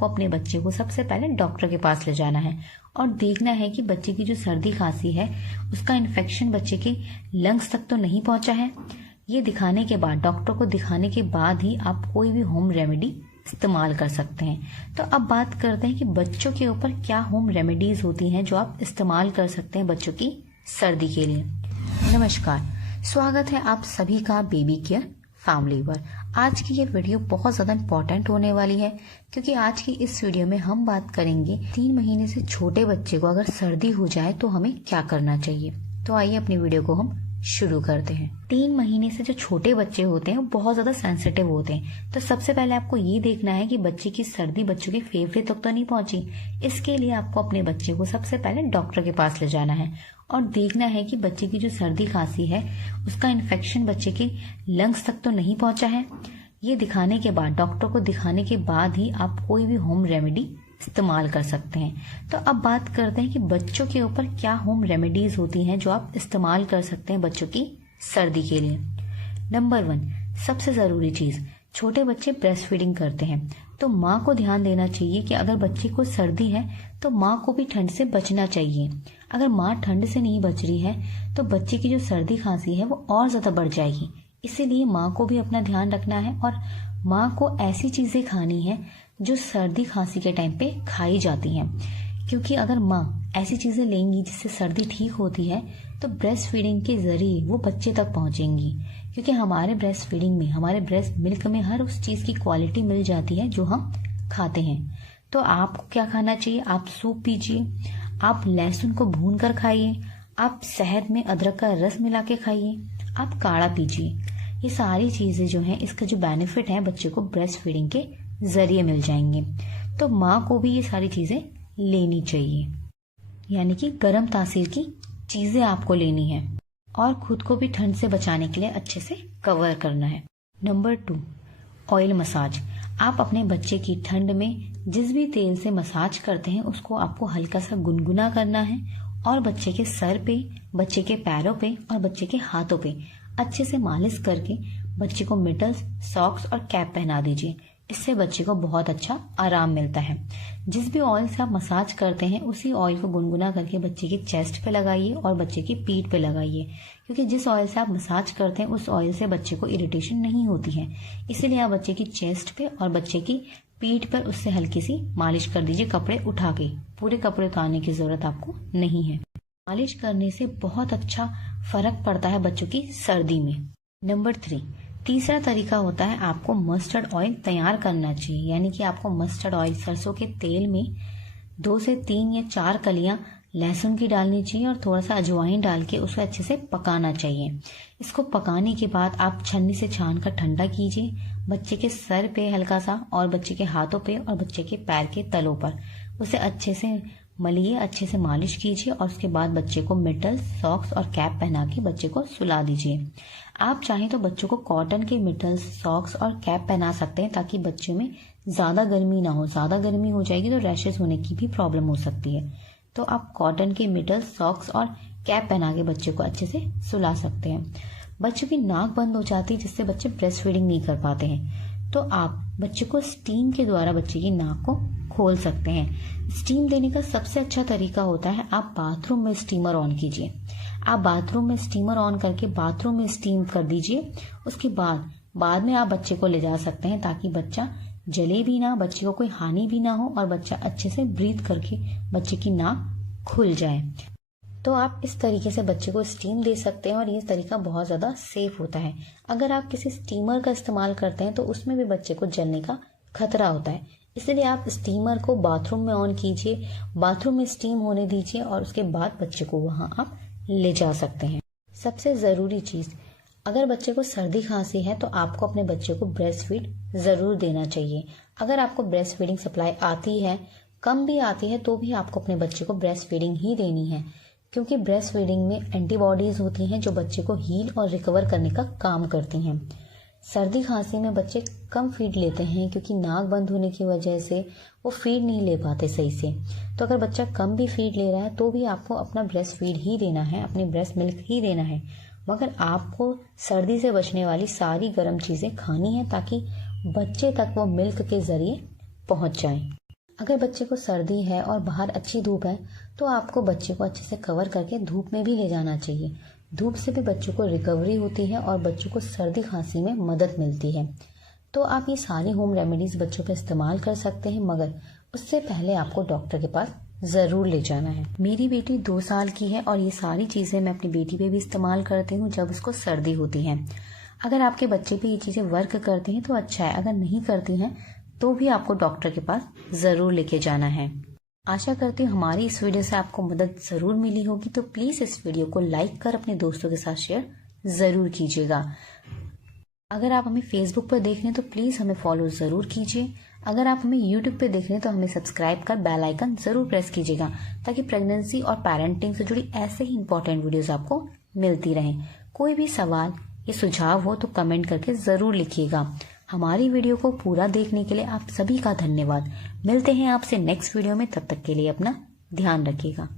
आपको अपने बच्चे को सबसे पहले डॉक्टर के पास ले जाना है और देखना है कि बच्चे की जो सर्दी खांसी है उसका इन्फेक्शन बच्चे के लंग्स तक तो नहीं पहुंचा है। ये दिखाने के बाद, डॉक्टर को दिखाने के बाद ही आप कोई भी होम रेमेडी इस्तेमाल कर सकते हैं। तो अब बात करते हैं कि बच्चों के ऊपर क्या होम रेमेडीज होती हैं जो आप इस्तेमाल कर सकते हैं बच्चों की सर्दी के लिए। नमस्कार, स्वागत है आप सभी का बेबी केयर फैमिली पर। आज की ये वीडियो बहुत ज़्यादा इम्पोर्टेंट होने वाली है क्योंकि आज की इस वीडियो में हम बात करेंगे 3 महीने से छोटे बच्चे को अगर सर्दी हो जाए तो हमें क्या करना चाहिए। तो आइए अपनी वीडियो को हम शुरू करते हैं। 3 महीने से जो छोटे बच्चे होते हैं वो बहुत ज्यादा सेंसिटिव होते हैं। तो सबसे पहले आपको ये देखना है कि बच्चे की सर्दी बच्चों के फेफड़े तक तो नहीं पहुंची। इसके लिए आपको अपने बच्चे को सबसे पहले डॉक्टर के पास ले जाना है और देखना है कि बच्चे की जो सर्दी खांसी है उसका इन्फेक्शन बच्चे के लंग्स तक तो नहीं पहुंचा है। ये दिखाने के बाद, डॉक्टर को दिखाने के बाद ही आप कोई भी होम रेमेडी इस्तेमाल कर सकते हैं। तो अब बात करते हैं कि बच्चों के ऊपर क्या होम रेमेडीज होती हैं जो आप इस्तेमाल कर सकते हैं बच्चों की सर्दी के लिए। नंबर 1, सबसे जरूरी चीज, छोटे बच्चे ब्रेस्ट फीडिंग करते हैं तो माँ को ध्यान देना चाहिए कि अगर बच्चे को सर्दी है तो माँ को भी ठंड से बचना चाहिए। अगर माँ ठंड से नहीं बच रही है तो बच्चे की जो सर्दी खांसी है वो और ज्यादा बढ़ जाएगी। इसीलिए माँ को भी अपना ध्यान रखना है और माँ को ऐसी चीजें खानी है जो सर्दी खांसी के टाइम पे खाई जाती हैं, क्योंकि अगर माँ ऐसी चीजें लेंगी जिससे सर्दी ठीक होती है तो ब्रेस्ट फीडिंग के जरिए वो बच्चे तक पहुंचेंगी। क्योंकि हमारे ब्रेस्ट फीडिंग में, हमारे ब्रेस्ट मिल्क में हर उस चीज की क्वालिटी मिल जाती है जो हम खाते हैं। तो आपको क्या खाना चाहिए? आप सूप पीजिए, आप लहसुन को भून कर खाइए, आप शहद में अदरक का रस मिला के खाइए, आप काढ़ा पीजिए। ये सारी चीजें जो हैं, इसका जो बेनिफिट है बच्चे को ब्रेस्ट फीडिंग के जरिए मिल जाएंगे। तो माँ को भी ये सारी चीजें लेनी चाहिए, यानी कि गर्म तासीर की चीजें आपको लेनी है और खुद को भी ठंड से बचाने के लिए अच्छे से कवर करना है। Number 2, oil massage. आप अपने बच्चे की ठंड में जिस भी तेल से मसाज करते हैं उसको आपको हल्का सा गुनगुना करना है और बच्चे के सर पे, बच्चे के पैरों पे और बच्चे के हाथों पे अच्छे से मालिश करके बच्चे को मिटल्स, सॉक्स और कैप पहना दीजिए। इससे बच्चे को बहुत अच्छा आराम मिलता है। जिस भी ऑयल से आप मसाज करते हैं उसी ऑयल को गुनगुना करके बच्चे की चेस्ट पे लगाइए और बच्चे की पीठ पे लगाइए, क्योंकि जिस ऑयल से आप मसाज करते हैं उस ऑयल से बच्चे को इरिटेशन नहीं होती है। इसीलिए आप बच्चे की चेस्ट पे और बच्चे की पीठ पर उससे हल्की सी मालिश कर दीजिए, कपड़े उठा के। पूरे कपड़े उतारने की जरूरत आपको नहीं है। मालिश करने से बहुत अच्छा फर्क पड़ता है बच्चों की सर्दी में। नंबर 3, तीसरा तरीका होता है आपको मस्टर्ड ऑयल तैयार करना चाहिए। यानी कि आपको मस्टर्ड ऑयल, सरसों के तेल में 2 से 3 या 4 कलियां लहसुन की डालनी चाहिए और थोड़ा सा अजवाइन डाल के उसे अच्छे से पकाना चाहिए। इसको पकाने के बाद आप छन्नी से छान कर ठंडा कीजिए। बच्चे के सर पे हल्का सा और बच्चे के हाथों पे और बच्चे के पैर के तलों पर उसे अच्छे से मलिए, अच्छे से मालिश कीजिए और उसके बाद बच्चे को मिटल्स, सॉक्स और कैप पहना के बच्चे को सुला दीजिए। आप चाहें तो बच्चों को कॉटन के मिटल्स, सॉक्स और कैप पहना सकते हैं ताकि बच्चों में ज्यादा गर्मी ना हो। ज्यादा गर्मी हो जाएगी तो रैशेस होने की भी प्रॉब्लम हो सकती है। तो आप कॉटन के मिटल्स, सॉक्स और कैप पहना के बच्चे को अच्छे से सुला सकते हैं। बच्चों की नाक बंद हो जाती है जिससे बच्चे ब्रेस्ट फीडिंग नहीं कर पाते हैं, तो आप बच्चे को स्टीम के द्वारा बच्चे की नाक को खोल सकते हैं। स्टीम देने का सबसे अच्छा तरीका होता है आप बाथरूम में स्टीमर ऑन कीजिए। आप बाथरूम में स्टीमर ऑन करके बाथरूम में स्टीम कर दीजिए। उसके बाद में आप बच्चे को ले जा सकते हैं ताकि बच्चा जले भी ना, बच्चे को कोई हानि भी ना हो और बच्चा अच्छे से ब्रीथ करके बच्चे की नाक खुल जाए। तो आप इस तरीके से बच्चे को स्टीम दे सकते हैं और ये तरीका बहुत ज्यादा सेफ होता है। अगर आप किसी स्टीमर का इस्तेमाल करते हैं तो उसमें भी बच्चे को जलने का खतरा होता है। इसलिए आप स्टीमर को बाथरूम में ऑन कीजिए, बाथरूम में स्टीम होने दीजिए और उसके बाद बच्चे को वहां आप ले जा सकते हैं। सबसे जरूरी चीज, अगर बच्चे को सर्दी खांसी है तो आपको अपने बच्चे को ब्रेस्ट फीड जरूर देना चाहिए। अगर आपको ब्रेस्ट फीडिंग सप्लाई आती है, कम भी आती है, तो भी आपको अपने बच्चे को ब्रेस्ट फीडिंग ही देनी है, क्योंकि ब्रेस्ट फीडिंग में एंटीबॉडीज होती हैं जो बच्चे को हील और रिकवर करने का काम करती हैं। सर्दी खांसी में बच्चे कम फीड लेते हैं क्योंकि नाक बंद होने की वजह से वो फीड नहीं ले पाते सही से। तो अगर बच्चा कम भी फीड ले रहा है तो भी आपको अपना ब्रेस्ट फीड ही देना है, अपनी ब्रेस्ट मिल्क ही देना है, मगर आपको सर्दी से बचने वाली सारी गर्म चीजें खानी है ताकि बच्चे तक वो मिल्क के जरिए पहुंच जाए। अगर बच्चे को सर्दी है और बाहर अच्छी धूप है तो आपको बच्चे को अच्छे से कवर करके धूप में भी ले जाना चाहिए। धूप से भी बच्चों को रिकवरी होती है और बच्चों को सर्दी खांसी में मदद मिलती है। तो आप ये सारी होम रेमेडीज बच्चों पे इस्तेमाल कर सकते हैं, मगर उससे पहले आपको डॉक्टर के पास ज़रूर ले जाना है। मेरी बेटी 2 साल की है और ये सारी चीज़ें मैं अपनी बेटी पे भी इस्तेमाल करती हूँ जब उसको सर्दी होती है। अगर आपके बच्चे पे ये चीज़ें वर्क करती हैं तो अच्छा है, अगर नहीं करती हैं तो भी आपको डॉक्टर के पास ज़रूर लेके जाना है। आशा करती हूँ हमारी इस वीडियो से आपको मदद ज़रूर मिली होगी, तो प्लीज़ इस वीडियो को लाइक कर अपने दोस्तों के साथ शेयर ज़रूर कीजिएगा। अगर आप हमें फेसबुक पर देख रहे हैं तो प्लीज़ हमें फॉलो ज़रूर कीजिए। अगर आप हमें यूट्यूब पे देख रहे हैं तो हमें सब्सक्राइब कर बेल आइकन ज़रूर प्रेस कीजिएगा, ताकि प्रेगनेंसी और पेरेंटिंग से जुड़ी ऐसे ही इंपॉर्टेंट वीडियोस आपको मिलती रहें। कोई भी सवाल या सुझाव हो तो कमेंट करके ज़रूर लिखिएगा। हमारी वीडियो को पूरा देखने के लिए आप सभी का धन्यवाद। मिलते हैं आपसे नेक्स्ट वीडियो में, तब तक के लिए अपना ध्यान रखिएगा।